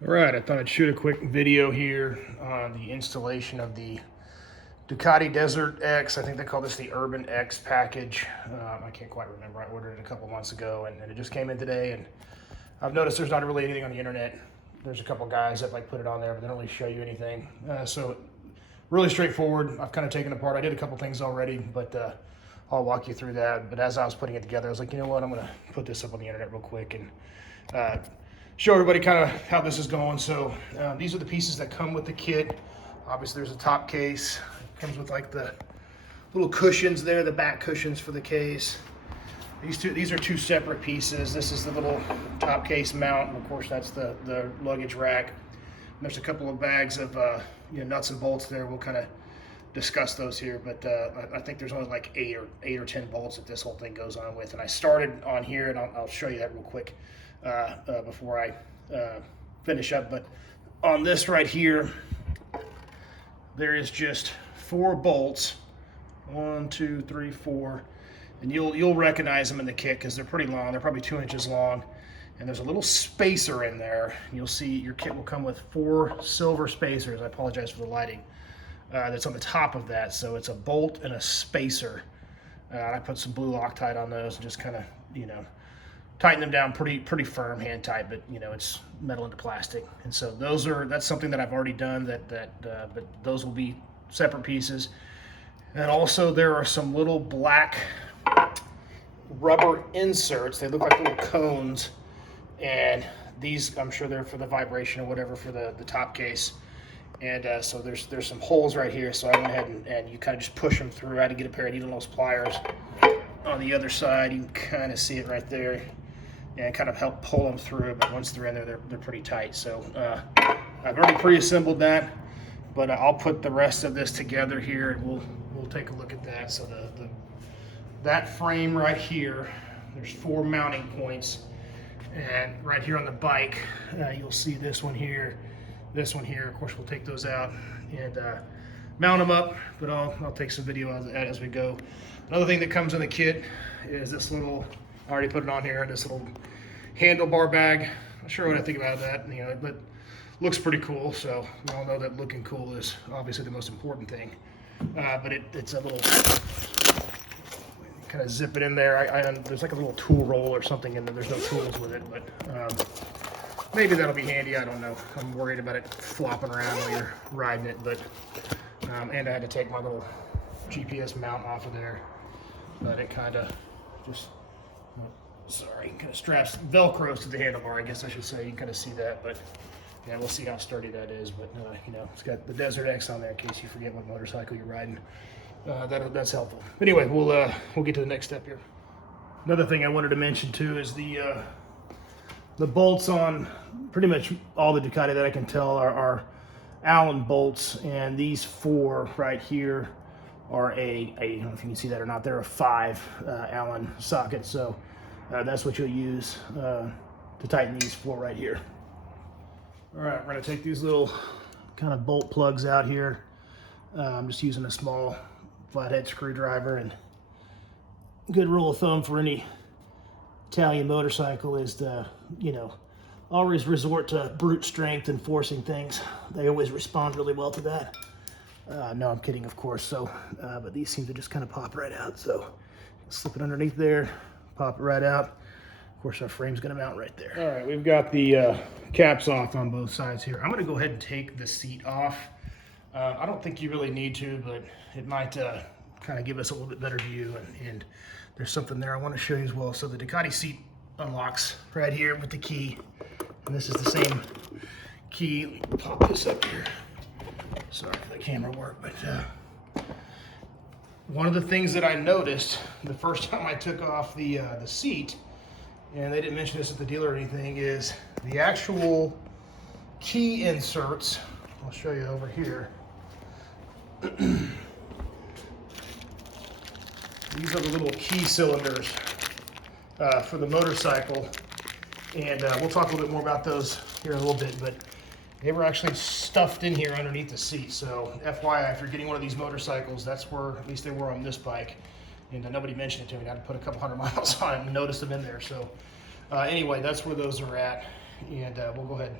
All right, I thought I'd shoot a quick video here on the installation of the Ducati Desert X. I think they call this the Urban X package. I can't quite remember. I ordered it a couple months ago and it just came in today. And I've noticed there's not really anything on the internet. There's a couple guys that put it on there, but they don't really show you anything. So really straightforward. I've kind of taken it apart. I did a couple things already, but I'll walk you through that. But as I was putting it together, I was like, you know what? I'm going to put this up on the internet real quick and show everybody kind of how this is going. So these are the pieces that come with the kit. Obviously there's a top case. It comes with like the little cushions there, the back cushions for the case. These are two separate pieces. This is the little top case mount, and of course that's the luggage rack. And there's a couple of bags of nuts and bolts there. We'll kind of discuss those here, but I think there's only like eight or 10 bolts that this whole thing goes on with. And I started on here, and I'll show you that real quick before I finish up. But on this right here, there is just 4 bolts. 1, 2, 3, 4. And you'll recognize them in the kit because they're pretty long. They're probably 2 inches long. And there's a little spacer in there. You'll see your kit will come with 4 silver spacers. I apologize for the lighting. That's on the top of that. So it's a bolt and a spacer. I put some blue Loctite on those and just kind of, tighten them down pretty firm, hand tight, but it's metal into plastic. And so that's something that I've already done. But those will be separate pieces. And also there are some little black rubber inserts. They look like little cones, and these, I'm sure they're for the vibration or whatever for the top case. And so there's some holes right here, so I went ahead and you kind of just push them through. I had to get a pair of needle nose pliers on the other side. You can kind of see it right there, and kind of help pull them through. But once they're in there, they're pretty tight. So I've already pre-assembled that, but I'll put the rest of this together here, and we'll take a look at that. So that frame right here, there's 4 mounting points, and right here on the bike, you'll see this one here, this one here. Of course, we'll take those out and mount them up, but I'll take some video as we go. Another thing that comes in the kit is this little, I already put it on here, this little handlebar bag. Not sure what I think about that, but looks pretty cool. So we all know that looking cool is obviously the most important thing. But it's a little, kind of zip it in there. There's like a little tool roll or something in there. There's no tools with it, but maybe that'll be handy. I don't know. I'm worried about it flopping around while you're riding it, but and I had to take my little GPS mount off of there, but it kind of just, kind of straps, velcros to the handlebar, I guess I should say. You can kind of see that, but yeah, we'll see how sturdy that is. But it's got the Desert X on there in case you forget what motorcycle you're riding. That's helpful. Anyway, we'll get to the next step here. Another thing I wanted to mention too is the bolts on pretty much all the Ducati that I can tell are Allen bolts, and these 4 right here are I don't know if you can see that or not, they're a 5 Allen socket. So that's what you'll use to tighten these 4 right here. All right, we're gonna take these little kind of bolt plugs out here. I'm just using a small flathead screwdriver, and a good rule of thumb for any Italian motorcycle is to, always resort to brute strength and forcing things. They always respond really well to that. No, I'm kidding, of course. So, but these seem to just kind of pop right out. So slip it underneath there, pop it right out. Of course, our frame's gonna mount right there. All right, we've got the caps off on both sides here. I'm gonna go ahead and take the seat off. I don't think you really need to, but it might kind of give us a little bit better view. And there's something there I want to show you as well. So the Ducati seat unlocks right here with the key, and this is the same key. Let me pop this up here. Sorry for the camera work, but one of the things that I noticed the first time I took off the seat, and they didn't mention this at the dealer or anything, is the actual key inserts. I'll show you over here. These are the little key cylinders for the motorcycle, and we'll talk a little bit more about those here in a little bit, but they were actually stuffed in here underneath the seat. So FYI, if you're getting one of these motorcycles, that's where at least they were on this bike. And nobody mentioned it to me. I had to put a couple hundred miles on it and noticed them in there. So anyway, that's where those are at. And we'll go ahead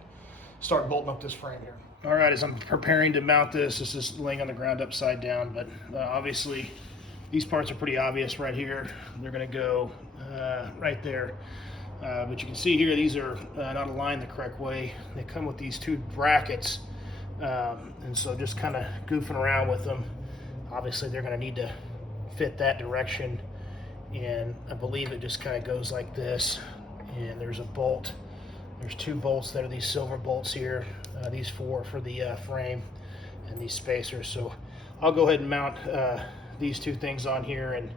start bolting up this frame here. All right, as I'm preparing to mount this is laying on the ground upside down, but obviously these parts are pretty obvious right here. They're gonna go right there. But you can see here, these are not aligned the correct way. They come with these two brackets, and so just kind of goofing around with them. Obviously they're gonna need to fit that direction, and I believe it just kind of goes like this, and there's a bolt. There's two bolts that are these silver bolts here, these four for the frame, and these spacers. So I'll go ahead and mount these two things on here, and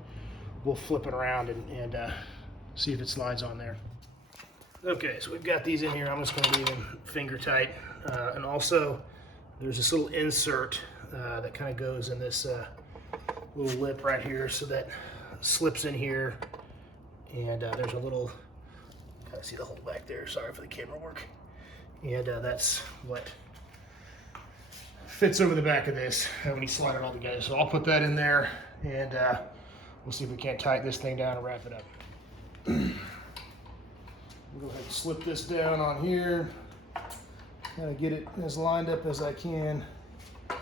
we'll flip it around and see if it slides on there. Okay, so we've got these in here. I'm just going to leave them finger tight, and also there's this little insert that kind of goes in this little lip right here, so that slips in here, and there's a little, kind of see the hole back there, sorry for the camera work, and that's what fits over the back of this when you slide it all together. So I'll put that in there, and we'll see if we can't tighten this thing down and wrap it up. We'll go ahead and slip this down on here, kind of get it as lined up as I can. You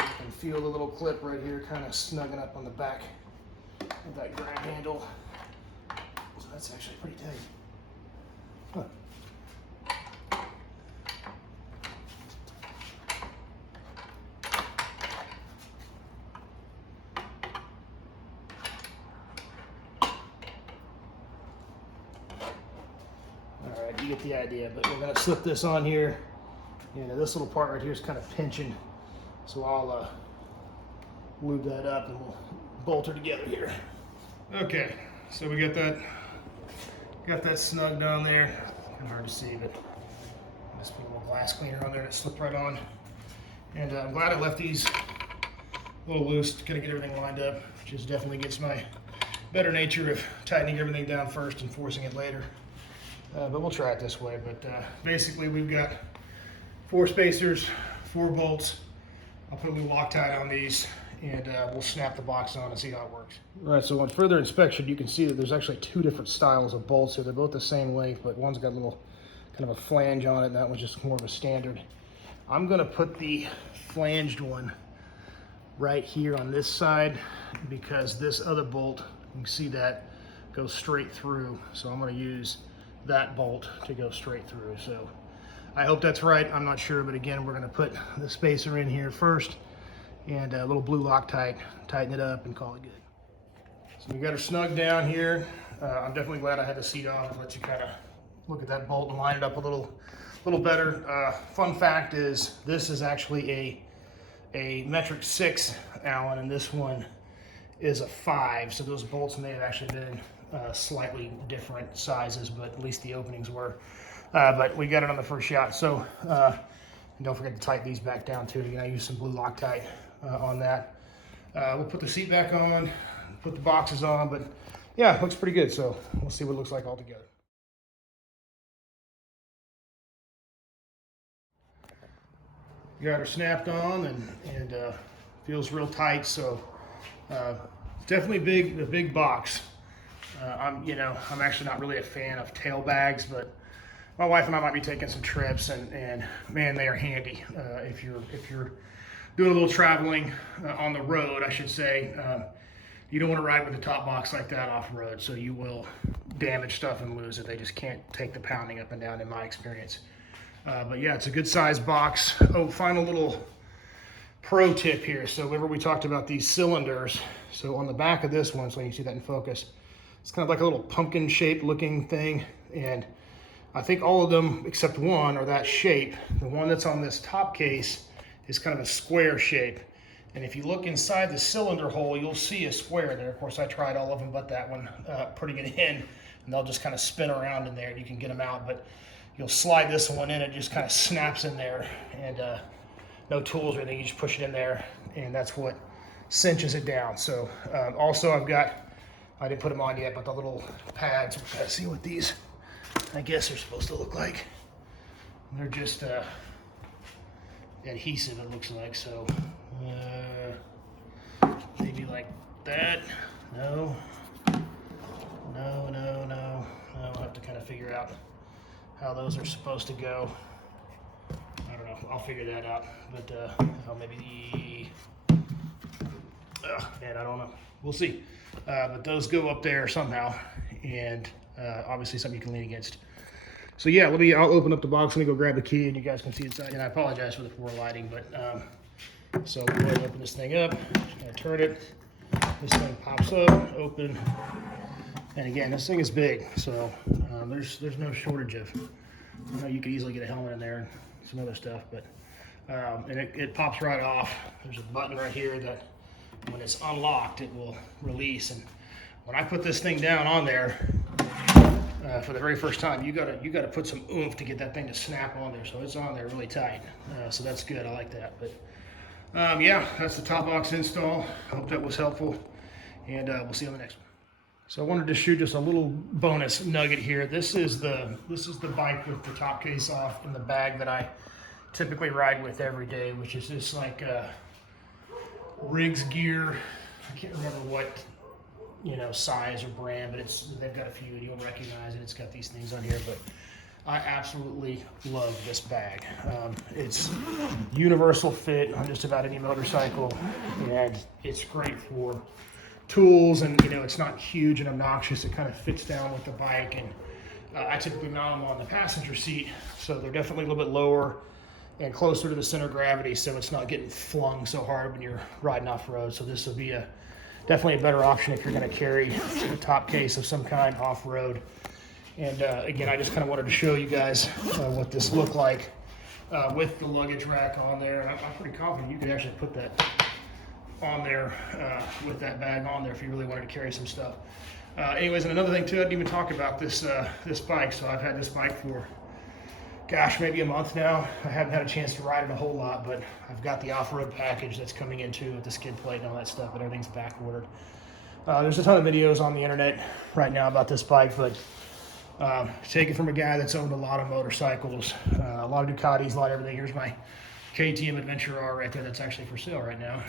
can feel the little clip right here kind of snugging up on the back of that grab handle. So that's actually pretty tight. Huh. All right, you get the idea, but we're gonna slip this on here. And this little part right here is kind of pinching, so I'll lube that up and we'll bolt her together here. Okay, so we got that snug down there. Kind of hard to see, but just put a little glass cleaner on there that slipped right on. And I'm glad I left these a little loose to kind of get everything lined up, which is definitely against my better nature of tightening everything down first and forcing it later. But we'll try it this way. But basically we've got 4 spacers, 4 bolts. I'll put a little Loctite on these, and we'll snap the box on and see how it works. All right, so on further inspection, you can see that there's actually 2 different styles of bolts here. They're both the same length, but one's got a little kind of a flange on it, and that one's just more of a standard. I'm gonna put the flanged one right here on this side, because this other bolt, you can see that goes straight through. So I'm gonna use that bolt to go straight through. So I hope that's right, I'm not sure, but again, we're gonna put the spacer in here first, and a little blue Loctite, tighten it up and call it good. So we got her snug down here. I'm definitely glad I had the seat on to let you kind of look at that bolt and line it up a little better. Fun fact is, this is actually a metric 6 Allen, and this one is a 5. So those bolts may have actually been slightly different sizes, but at least the openings were. But we got it on the first shot. So and don't forget to tighten these back down too. Again, I use some blue Loctite on that. We'll put the seat back on, put the boxes on, but yeah, it looks pretty good. So we'll see what it looks like all together. Got her snapped on, and feels real tight. So definitely a big box. I'm actually not really a fan of tail bags, but my wife and I might be taking some trips, and man, they are handy if you're doing a little traveling on the road, I should say. You don't want to ride with a top box like that off road, so you will damage stuff and lose it. They just can't take the pounding up and down, in my experience. But yeah, it's a good size box. Oh, final little pro tip here. So remember we talked about these cylinders. So on the back of this one, so you see that in focus, it's kind of like a little pumpkin shaped looking thing. And I think all of them except one are that shape. The one that's on this top case is kind of a square shape. And if you look inside the cylinder hole, you'll see a square there. Of course, I tried all of them but that one, putting it in, and they'll just kind of spin around in there and you can get them out. But you'll slide this one in, it just kind of snaps in there, and no tools or anything, you just push it in there, and that's what cinches it down. So also I didn't put them on yet, but the little pads, we'll try to see what these, I guess, are supposed to look like. They're just adhesive, it looks like. So maybe like that. No. I'll have to kind of figure out how those are supposed to go. know. I'll figure that out. But maybe man, I don't know. We'll see. But those go up there somehow, and obviously something you can lean against. So yeah, I'll open up the box. Let me go grab the key, and you guys can see inside. And I apologize for the poor lighting, but so we'll go ahead and open this thing up. Just gonna turn it. This thing pops up, open, and again, this thing is big, so there's no shortage of. You know, you could easily get a helmet in there and some other stuff, but and it pops right off. There's a button right here that when it's unlocked, it will release. And when I put this thing down on there for the very first time, you gotta put some oomph to get that thing to snap on there. So it's on there really tight. So that's good. I like that. But yeah, that's the top box install. Hope that was helpful, and we'll see you on the next one. So I wanted to shoot just a little bonus nugget here. This is the bike with the top case off in the bag that I typically ride with every day, which is this like Riggs gear. I can't remember what size or brand, but they've got a few and you'll recognize it. It's got these things on here, but I absolutely love this bag. It's universal fit on just about any motorcycle, and it's great for tools, and it's not huge and obnoxious. It kind of fits down with the bike, and I typically mount them on the passenger seat, so they're definitely a little bit lower and closer to the center of gravity, so it's not getting flung so hard when you're riding off-road. So this will be definitely a better option if you're going to carry a top case of some kind off-road. And again, I just kind of wanted to show you guys what this looked like with the luggage rack on there. And I'm pretty confident you could actually put that on there with that bag on there if you really wanted to carry some stuff. Anyways, and another thing too, I didn't even talk about this bike. So I've had this bike for, gosh, maybe a month now. I haven't had a chance to ride it a whole lot, but I've got the off-road package that's coming in too with the skid plate and all that stuff, but everything's back ordered. There's a ton of videos on the internet right now about this bike, but take it from a guy that's owned a lot of motorcycles, a lot of Ducatis, a lot of everything. Here's my KTM Adventure R right there. That's actually for sale right now.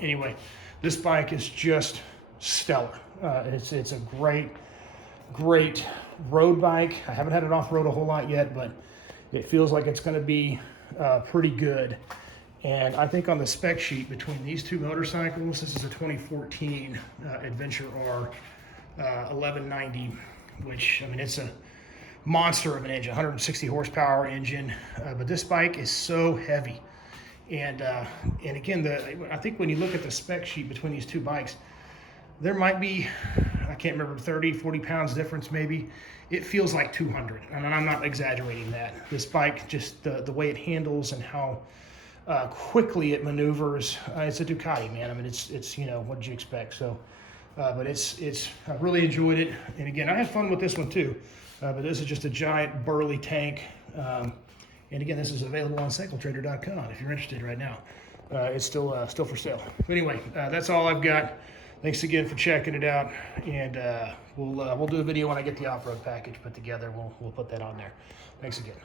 Anyway, this bike is just stellar. It's a great road bike. I haven't had it off-road a whole lot yet, but it feels like it's going to be pretty good. And I think on the spec sheet between these two motorcycles, this is a 2014 Adventure R 1190, which, I mean, it's a monster of an engine, 160 horsepower engine, but this bike is so heavy. And again, I think when you look at the spec sheet between these two bikes, there might be, I can't remember, 30, 40 pounds difference maybe. It feels like 200, and I'm not exaggerating that. This bike, just the way it handles and how quickly it maneuvers, it's a Ducati, man. I mean, it's what did you expect? So, but I really enjoyed it. And again, I had fun with this one too. But this is just a giant burly tank. And again, this is available on CycleTrader.com if you're interested right now. It's still for sale. But anyway, that's all I've got. Thanks again for checking it out, and we'll do a video when I get the off-road package put together. We'll put that on there. Thanks again.